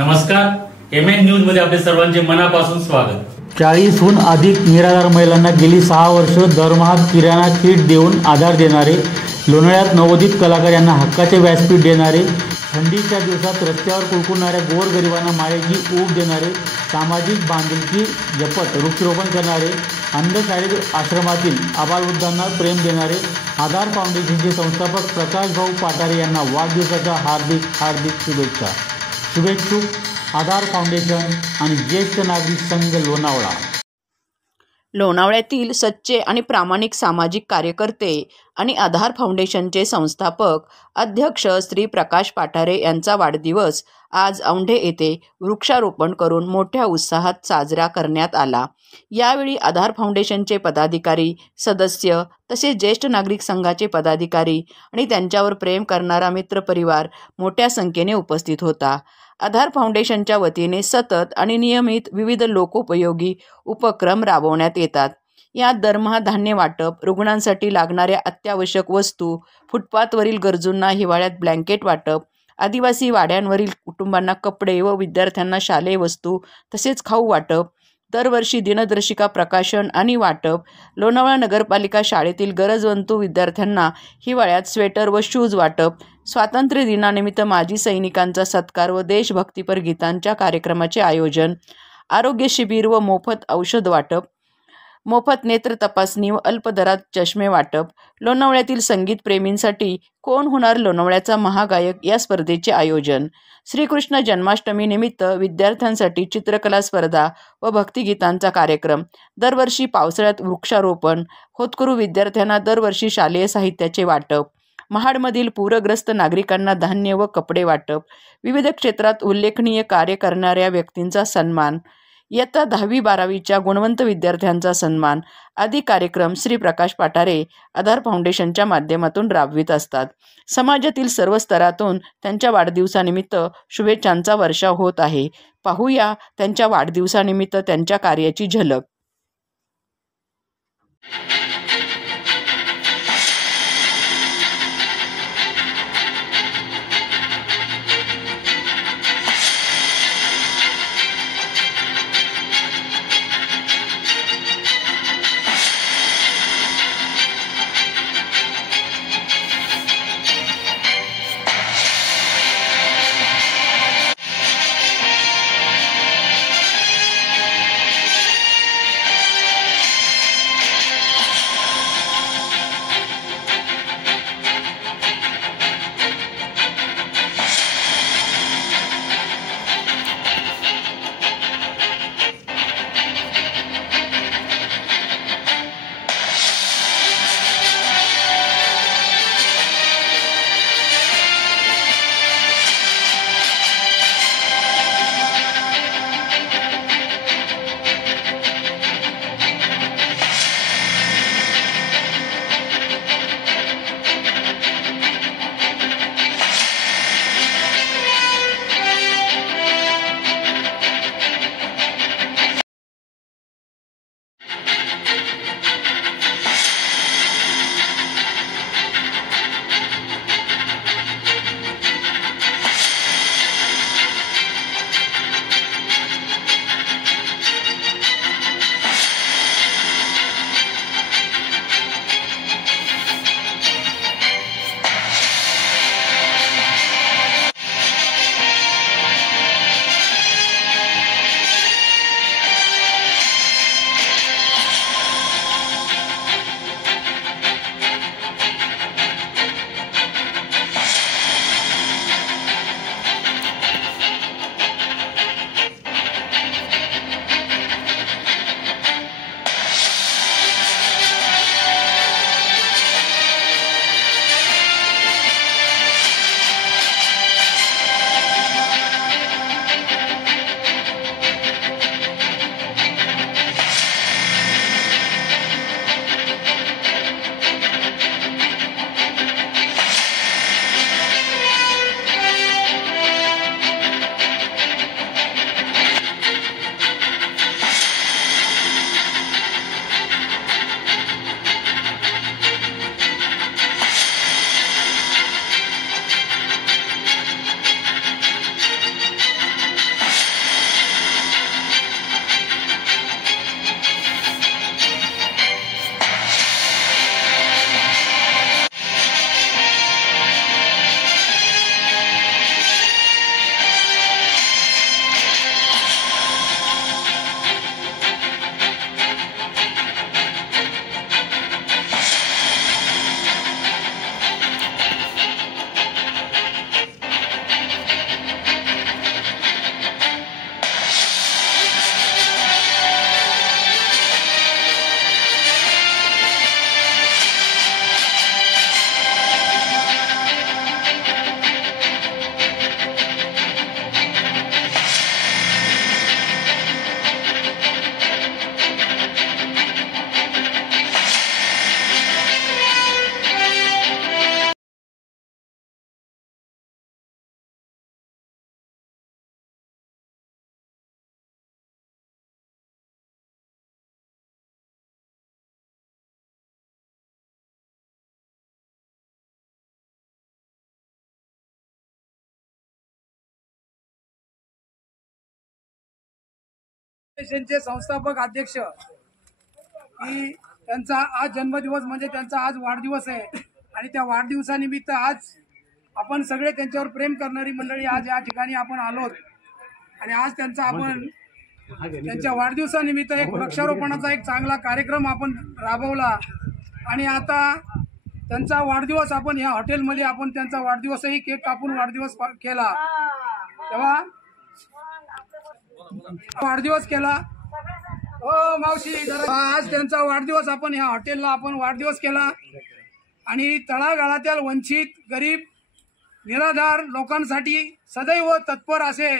नमस्कार, MN news मध्ये आपले सर्वांचे मनापासून स्वागत। 40हून अधिक निराधार महिलांना गेली 6 वर्ष दरमहा किराणा किट देऊन आधार देणारे, लोणावळ्यात नवोदित कलाकार यांना हक्काचे व्यासपीठ देणारे, थंडीच्या दिवसात रस्त्यावर कुळकुळणाऱ्या गोरगरिबांना मायेची ऊब देणारे, सामाजिक बांधिलकी जपत वृक्षारोपण करणारे, अंधशाळेत आश्रमातील आबालवृद्धांना प्रेम देणारे आधार फाउंडेशनचे संस्थापक प्रकाश भाऊ पाटारे यांना वाढदिवसाच्या हार्दिक शुभेच्छा। शुभेच्छुक आधार फाउंडेशन आणि ज्येष्ठ नागरिक संघ लोणावळा। लोणावळ्यातील सच्चे आणि प्रामाणिक सामाजिक कार्यकर्ते आणि आधार फाउंडेशनचे संस्थापक अध्यक्ष श्री प्रकाश पाटारे यांचा वाढदिवस आज औंढे येथे वृक्षारोपण करून मोठ्या उत्साहात साजरा करण्यात आला। यावेळी आधार फाउंडेशनचे पदाधिकारी, सदस्य तसेच ज्येष्ठ नागरिक संघाचे पदाधिकारी आणि त्यांच्यावर प्रेम करणारा मित्रपरिवार मोठ्या संख्येने उपस्थित होता। आधार फाउंडेशनच्या वतीने सतत आणि नियमित विविध लोकोपयोगी उपक्रम राबवण्यात येतात। यात दरमहा धान्य वाटप, रुग्णांसाठी लागणाऱ्या अत्यावश्यक वस्तू, फुटपाथवरील गरजूंना हिवाळ्यात ब्लँकेट वाटप, आदिवासी वाड्यांवरील कुटुंबांना कपडे व विद्यार्थ्यांना शालेय वस्तू तसेच खाऊ वाटप, दरवर्षी दिनदर्शिका प्रकाशन आणि वाटप, लोणावळा नगरपालिका शाळेतील गरजवंत विद्यार्थ्यांना हिवाळ्यात स्वेटर व शूज वाटप, स्वातंत्र्य दिनानिमित्त माजी सैनिकांचा सत्कार व देशभक्तीपर गीतांच्या कार्यक्रमाचे आयोजन, आरोग्य शिबिर व मोफत औषध वाटप, मोफत नेत्र तपासणी व अल्प दरात चष्मे वाटप, लोणावळ्यातील संगीत प्रेमींसाठी कोण होणार लोणावळ्याचा महागायक या स्पर्धेचे आयोजन, श्रीकृष्ण जन्माष्टमी निमित्त विद्यार्थ्यांसाठी चित्रकला स्पर्धा व भक्तिगीतांचा कार्यक्रम, दरवर्षी पावसाळ्यात वृक्षारोपण, होतकरू विद्यार्थ्यांना दरवर्षी शालेय साहित्याचे वाटप, महाडमधील पूरग्रस्त नागरिकांना धान्य व कपडे वाटप, विविध क्षेत्रात उल्लेखनीय कार्य करणाऱ्या व्यक्तींचा सन्मान, इयत्ता 10वी-12वीच्या गुणवंत विद्यार्थ्यांचा सन्मान आदी कार्यक्रम श्री प्रकाश पाटारे आधार फाउंडेशनच्या माध्यमातून राबवित असतात। समाजातील सर्व स्तरातून त्यांच्या वाढदिवसानिमित्त शुभेच्छांचा वर्षाव होत आहे। पाहूया त्यांच्या वाढदिवसानिमित्त त्यांच्या कार्याची झलक। फाउंडेशनचे संस्थापक अध्यक्ष की त्यांचा आज जन्मदिवस म्हणजे त्यांचा आज वाढदिवस आहे आणि त्या वाढदिवसानिमित्त आज आपण सगळे त्यांच्यावर प्रेम करणारी मंडळी आज या ठिकाणी आपण आलोत आणि आज त्यांचा आपण त्यांच्या वाढदिवसानिमित्त एक वृक्षारोपणाचा एक चांगला कार्यक्रम आपण राबवला आणि आता त्यांचा वाढदिवस आपण या हॉटेलमध्ये आपण त्यांचा वाढदिवसही केक कापून वाढदिवस केला तेव्हा वाढदिवस केला हो मावशी आज त्यांचा वाढदिवस आपण ह्या हॉटेलला आपण वाढदिवस केला आणि तळागाळातील वंचित गरीब निराधार लोकांसाठी सदैव तत्पर असे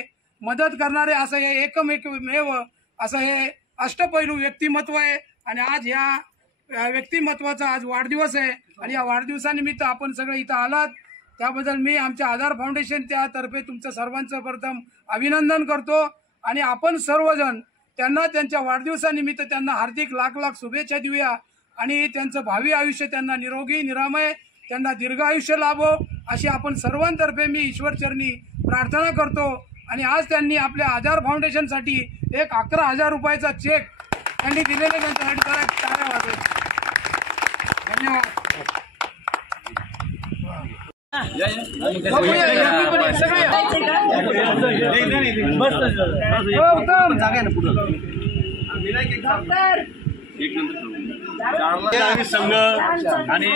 मदत करणारे असं हे एकमेव असं हे अष्टपैलू व्यक्तिमत्व आहे आणि आज ह्या व्यक्तिमत्वाचा आज वाढदिवस आहे आणि या वाढदिवसानिमित्त आपण सगळे इथं आलात त्याबद्दल मी आमच्या आधार फाउंडेशन त्यातर्फे तुमचं सर्वांचं प्रथम अभिनंदन करतो आणि आपण सर्वजण त्यांना त्यांच्या वाढदिवसानिमित्त त्यांना हार्दिक लाख लाख शुभेच्छा देऊया आणि त्यांचं भावी आयुष्य त्यांना निरोगी निरामय त्यांना दीर्घ आयुष्य लाभो अशी आपण सर्वांतर्फे मी ईश्वरचरणी प्रार्थना करतो आणि आज त्यांनी आपल्या आधार फाउंडेशनसाठी एक 11,000 रुपयाचा चेक त्यांनी दिलेले त्यांच्यासाठी त्याला टाळ्या वाजवा. धन्यवाद. संघ आणि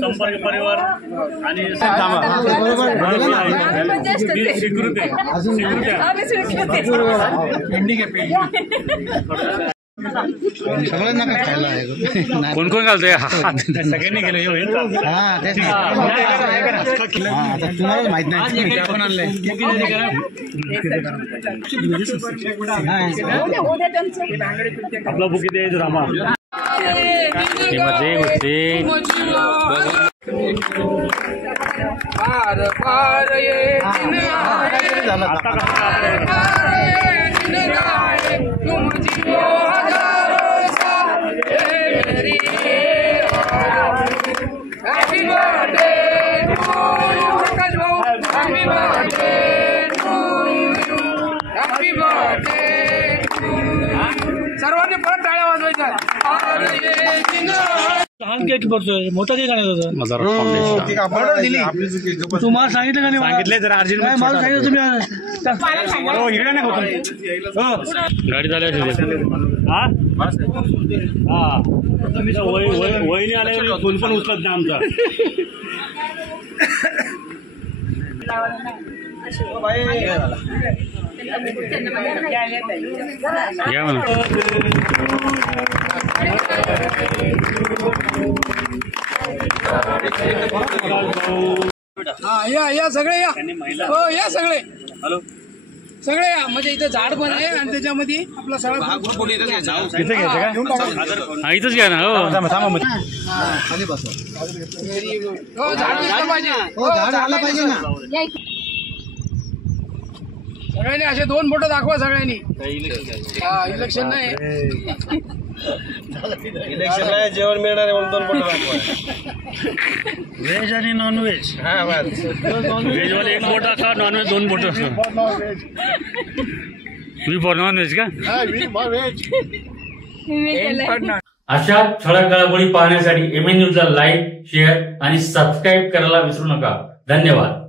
संपर्क परिवार आणि सगळं नका खायला आहे कोण कोण घालतोय सगळ्यांनी गेलो तुम्हाला माहित नाही आपण आणलंय आपला बुकी द्यायचं रामा सर्वांनी परत टाळ्या वाजवायच्या. लहान केक पडतोय मोठा केक आणायचा होता तुम्हाला सांगितलं का नाही सांगितले जरा अर्जंट मला सांगितलं तुम्ही गाडी चालू वहिनी आल्या फोन पण उचलत नाही आमचा या म्हणा या सगळे या हो या सगळे सगळे या म्हणजे इथे झाड पण आहे आणि त्याच्यामध्ये आपला सगळा इथंच घ्या ना हो झाड दिसलं पाहिजे झाड आलं पाहिजे ना सगळ्यांनी असे 2 फोटो दाखवा सगळ्यांनी इलेक्शन नाही जेवण मिळणार आहे म्हणून 2 फोटो दाखवा व्हेज आणि नॉन व्हेज व्हेज वाले 1 फोटो दाखवा नॉनव्हेज 2 फोटो मी फॉर नॉनव्हेज का अशा ठळक घडामोडी पाहण्यासाठी MN न्यूजला लाईक शेअर आणि सबस्क्राईब करायला विसरू नका. धन्यवाद.